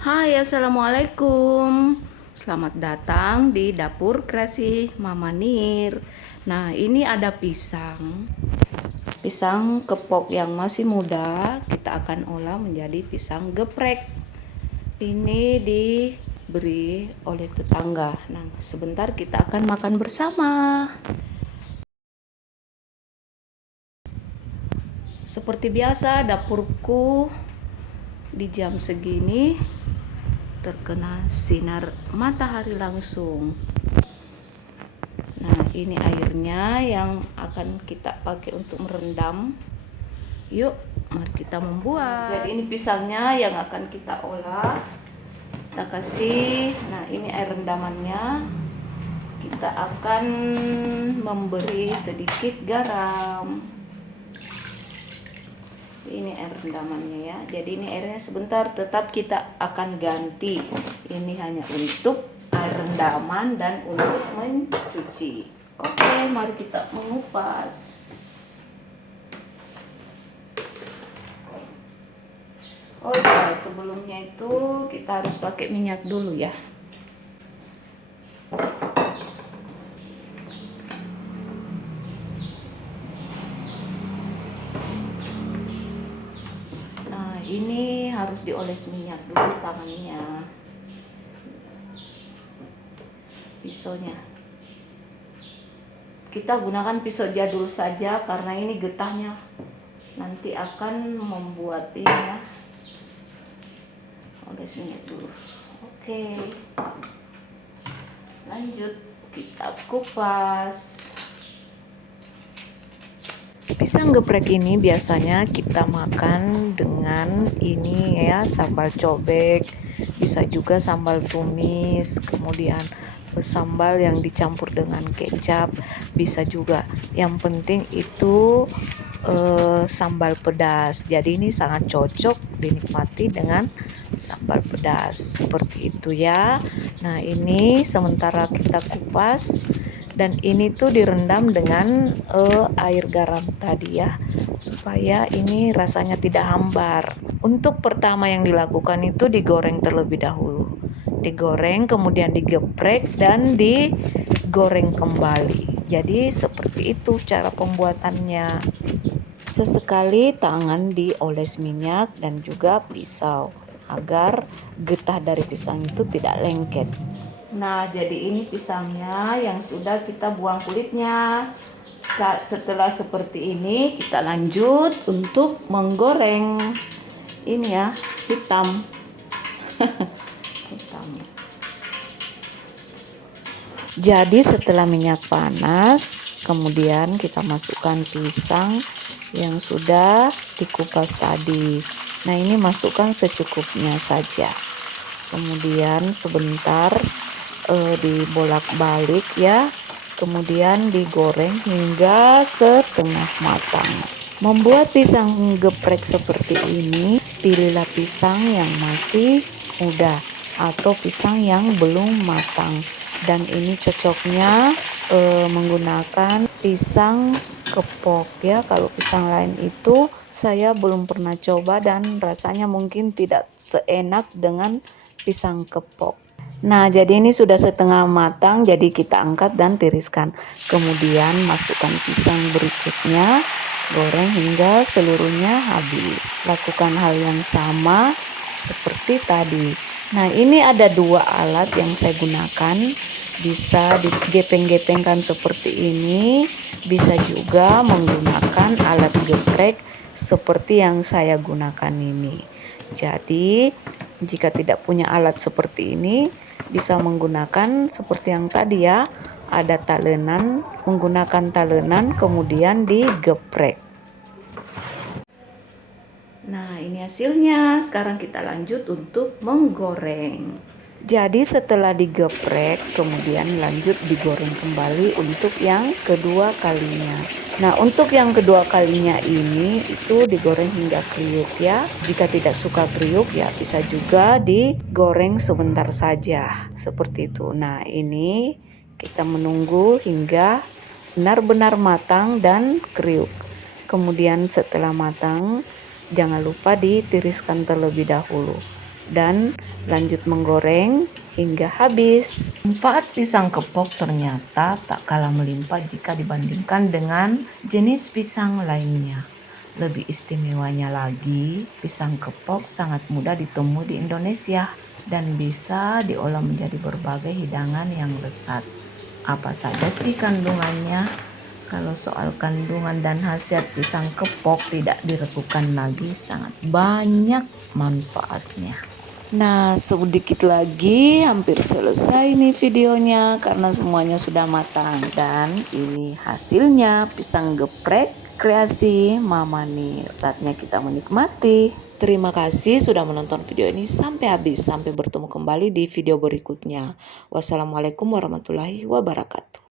Hai, assalamualaikum. Selamat datang di dapur kreasi Mama Nir. Nah, ini ada pisang. Pisang kepok yang masih muda, kita akan olah menjadi pisang geprek. Ini diberi oleh tetangga. Nah, sebentar kita akan makan bersama. Seperti biasa, dapurku di jam segini terkena sinar matahari langsung. Nah, ini airnya yang akan kita pakai untuk merendam. Yuk, mari kita membuat. Jadi ini pisangnya yang akan kita olah. Kita kasih, nah ini air rendamannya. Kita akan memberi sedikit garam. Ini air rendamannya ya. Jadi ini airnya sebentar, tetap kita akan ganti. Ini hanya untuk air rendaman dan untuk mencuci. Oke, mari kita mengupas. Oh ya, sebelumnya itu kita harus pakai minyak dulu ya. Nah, ini harus dioles minyak dulu tangannya. Pisaunya. Kita gunakan pisau jadul saja karena ini getahnya nanti akan membuat ini ya. Oles minyak dulu. Oke. Lanjut kita kupas. Pisang geprek ini biasanya kita makan dengan ini ya, sambal cobek, bisa juga sambal tumis, kemudian sambal yang dicampur dengan kecap, bisa juga. Yang penting itu sambal pedas. Jadi ini sangat cocok dinikmati dengan sambal pedas seperti itu ya. Nah, ini sementara kita kupas. Dan ini tuh direndam dengan air garam tadi ya, supaya ini rasanya tidak hambar. Untuk pertama yang dilakukan itu digoreng terlebih dahulu. Digoreng, kemudian digeprek dan digoreng kembali. Jadi seperti itu cara pembuatannya. Sesekali tangan dioles minyak dan juga pisau agar getah dari pisang itu tidak lengket. Nah, jadi ini pisangnya yang sudah kita buang kulitnya. Setelah seperti ini, kita lanjut untuk menggoreng. Ini ya, hitam. Hitam. Jadi setelah minyak panas, kemudian kita masukkan pisang yang sudah dikupas tadi. Nah, ini masukkan secukupnya saja. Kemudian sebentar dibolak-balik ya, kemudian digoreng hingga setengah matang. Membuat pisang geprek seperti ini, pilihlah pisang yang masih muda atau pisang yang belum matang. Dan ini cocoknya menggunakan pisang kepok ya. Kalau pisang lain itu saya belum pernah coba dan rasanya mungkin tidak seenak dengan pisang kepok. Nah, jadi ini sudah setengah matang, jadi kita angkat dan tiriskan. Kemudian masukkan pisang berikutnya, goreng hingga seluruhnya habis. Lakukan hal yang sama seperti tadi. Nah, ini ada dua alat yang saya gunakan. Bisa digepeng-gepengkan seperti ini, bisa juga menggunakan alat geprek seperti yang saya gunakan ini. Jadi, jika tidak punya alat seperti ini, bisa menggunakan seperti yang tadi ya, ada talenan, menggunakan talenan kemudian digeprek. Nah, ini hasilnya. Sekarang kita lanjut untuk menggoreng. Jadi setelah digeprek, kemudian lanjut digoreng kembali untuk yang kedua kalinya. Nah, untuk yang kedua kalinya ini itu digoreng hingga kriuk ya. Jika tidak suka kriuk ya bisa juga digoreng sebentar saja seperti itu. Nah, ini kita menunggu hingga benar-benar matang dan kriuk. Kemudian setelah matang, jangan lupa ditiriskan terlebih dahulu. dan lanjut menggoreng hingga habis. Manfaat pisang kepok ternyata tak kalah melimpah jika dibandingkan dengan jenis pisang lainnya. Lebih istimewanya lagi, pisang kepok sangat mudah ditemui di Indonesia dan bisa diolah menjadi berbagai hidangan yang lezat. Apa saja sih kandungannya? Kalau soal kandungan dan khasiat pisang kepok tidak diragukan lagi, sangat banyak manfaatnya. Nah, sedikit lagi hampir selesai nih videonya karena semuanya sudah matang. Dan ini hasilnya pisang geprek kreasi Mama Nil. Saatnya kita menikmati. Terima kasih sudah menonton video ini sampai habis. Sampai bertemu kembali di video berikutnya. Wassalamualaikum warahmatullahi wabarakatuh.